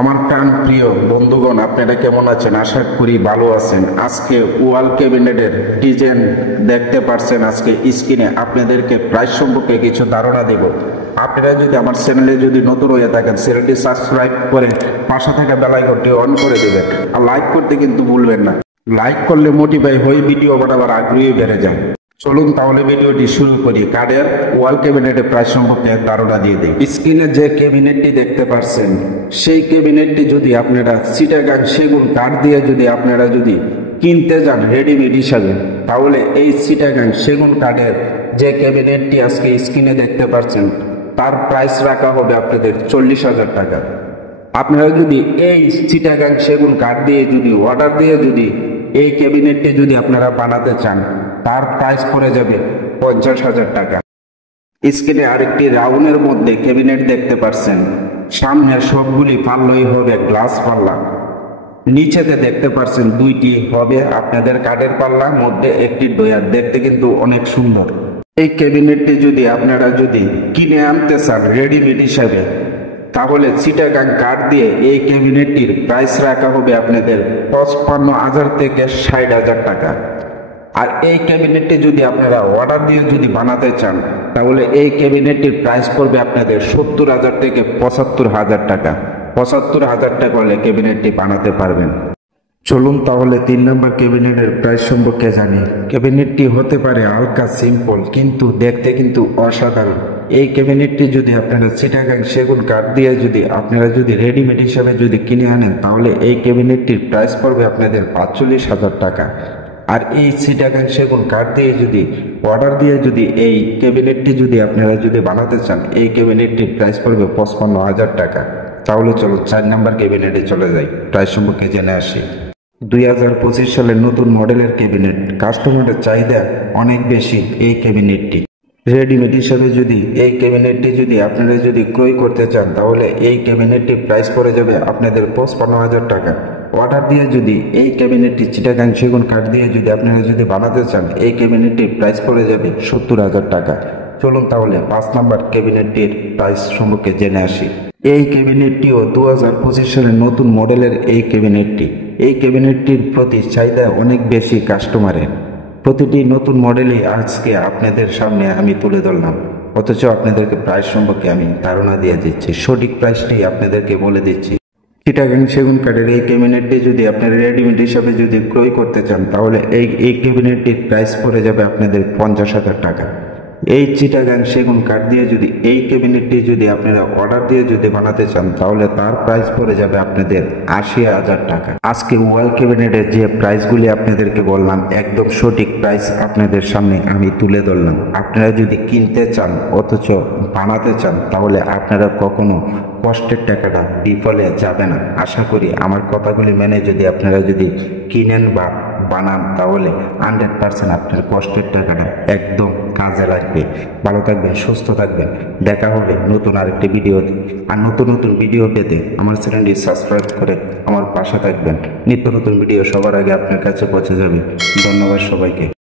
আমার প্রাণ প্রিয় বন্ধুগণ, আপনারা কেমন আছেন? আশা করি ভালো আছেন। আজকে ওয়াল ক্যাবিনেটের ডিজাইন দেখতে পারছেন। আজকে স্ক্রিনে আপনাদেরকে প্রাইস সম্পর্কে কিছু ধারণা দেব। আপনারা যদি আমার চ্যানেলে যদি নতুন হয়ে থাকেন, চ্যানেলটি সাবস্ক্রাইব করে পাশে থাকা বেল আইকনটি অন করে দেবেন। আর লাইক করতে কিন্তু ভুলবেন না। লাইক করলে মোটিভাই হয়ে ভিডিও বানাবার আগ্রহী বেড়ে যায়। চলুন তাহলে ভিডিওটি শুরু করি। কাঠের ওয়াল ক্যাবিনেটের প্রাইস সম্পর্কে ধারণা দিয়ে দিই। স্ক্রিনে যে ক্যাবিনেটটি দেখতে পাচ্ছেন, সেই ক্যাবিনেটটি যদি আপনারা চিটাগাং সেগুন কাঠ দিয়ে যদি আপনারা যদি কিনতে যান রেডিমেড হিসাবে, তাহলে এই চিটাগাং সেগুন কাঠের যে ক্যাবিনেটটি আজকে স্ক্রিনে দেখতে পাচ্ছেন, তার প্রাইস রাখা হবে আপনাদের 40,000 টাকা। আপনারা যদি এই চিটাগাং সেগুন কাঠ দিয়ে যদি অর্ডার দিয়ে যদি এই ক্যাবিনেটটি যদি আপনারা বানাতে চান, তার প্রাইস পড়ে যাবে 50,000 টাকা। স্ক্রিনে আরেকটি রাউন্ডের মধ্যে ক্যাবিনেট দেখতে পাচ্ছেন। সামনের সবগুলি পাল্লাই হবে গ্লাস পাল্লা, নিচেতে দেখতে পাচ্ছেন দুইটি হবে আপনাদের কাঠের পাল্লা, মধ্যে একটি ডয়ার। দেখতে কিন্তু অনেক সুন্দর। এই ক্যাবিনেটটি যদি আপনারা যদি কিনে আনতে চান রেডিমেড হিসাবে, তাহলে চিটাগাং কাঠ দিয়ে এই ক্যাবিনেটটির প্রাইস রাখা হবে আপনাদের 55,000 থেকে 60,000 টাকা। আর এই ক্যাবিনেটটি যদি আপনারা অর্ডার দিয়ে যদি বানাতে চান, তাহলে এই ক্যাবিনেটটির প্রাইস পড়বে আপনাদের 70,000 থেকে 75,000 টাকা। 75,000 টাকা হলে ক্যাবিনেটটি বানাতে পারবেন। চলুন তাহলে 3 নম্বর ক্যাবিনেটের প্রাইস সম্পর্কে জানি। ক্যাবিনেটটি হতে পারে হালকা সিম্পল, কিন্তু দেখতে কিন্তু অসাধারণ। এই ক্যাবিনেটটি যদি আপনারা চিটাগাং সেগুন কাঠ দিয়ে যদি আপনারা যদি রেডিমেড হিসাবে যদি কিনে আনেন, তাহলে এই ক্যাবিনেটটির প্রাইস পড়বে আপনাদের 45,000 টাকা। আর এই চিটাগাং সেগুন কাঠ দিয়ে যদি অর্ডার দিয়ে যদি এই ক্যাবিনেটটি যদি আপনারা যদি বানাতে চান, এই ক্যাবিনেটটির প্রাইস পড়বে 55,000 টাকা। তাহলে চলো 4 নম্বর ক্যাবিনেটে চলে যাই, প্রাইস সম্পর্কে জেনে আসি। 2025 সালের নতুন মডেলের ক্যাবিনেট। কাস্টমারের চাহিদা অনেক বেশি এই ক্যাবিনেটটি। রেডিমেড হিসাবে যদি এই ক্যাবিনেটটি যদি আপনারা যদি ক্রয় করতে চান, তাহলে এই ক্যাবিনেটটির প্রাইস পড়ে যাবে আপনাদের 55,000 টাকা। অর্ডার দিয়ে যদি এই ক্যাবিনেটটি চিটাগাং সেগুন কাঠ দিয়ে যদি আপনারা যদি বানাতে চান, এই ক্যাবিনেটটির প্রাইস পড়ে যাবে 70,000 টাকা। চলুন তাহলে 5 নম্বর ক্যাবিনেটটির প্রাইস সম্পর্কে জেনে আসি। এই ক্যাবিনেটটিও 2025 সালের নতুন মডেলের এই ক্যাবিনেটটি। এই ক্যাবিনেটটির প্রতি চাহিদা অনেক বেশি কাস্টমারের। প্রতিটি নতুন মডেলই আজকে আপনাদের সামনে আমি তুলে ধরলাম, অথচ আপনাদেরকে প্রাইস সম্পর্কে আমি ধারণা দিয়ে দিচ্ছি। সঠিক প্রাইসটি আপনাদেরকে বলে দিচ্ছি। চিটাগাং সেগুন কাঠের এই ক্যাবিনেটটি যদি আপনারা রেডিমেড হিসাবে যদি ক্রয় করতে চান, তাহলে এই ক্যাবিনেটটির প্রাইস পড়ে যাবে আপনাদের 50,000 টাকা। এই চিটাগাং সেগুন কাঠ দিয়ে যদি এই ক্যাবিনেটটি যদি আপনারা অর্ডার দিয়ে যদি বানাতে চান, তাহলে তার প্রাইস পড়ে যাবে আপনাদের 80,000 টাকা। আজকে ওয়াল ক্যাবিনেটের যে প্রাইসগুলি আপনাদেরকে বললাম, একদম সঠিক প্রাইস আপনাদের সামনে আমি তুলে ধরলাম। আপনারা যদি কিনতে চান অথচ বানাতে চান, তাহলে আপনারা কখনো কষ্টের টাকাটা বিফলে যাবে না। আশা করি আমার কথাগুলি মেনে যদি আপনারা যদি কিনেন বা বানান, তাহলে 100% আপনার কষ্টের টাকাটা একদম কাজে লাগবে। ভালো থাকবেন, সুস্থ থাকবেন। দেখা হবে নতুন আরেকটি ভিডিওতে। আর নতুন নতুন ভিডিও পেতে আমার চ্যানেলটি সাবস্ক্রাইব করে আমার পাশে থাকবেন। নিত্য নতুন ভিডিও সবার আগে আপনার কাছে পৌঁছে যাবে। ধন্যবাদ সবাইকে।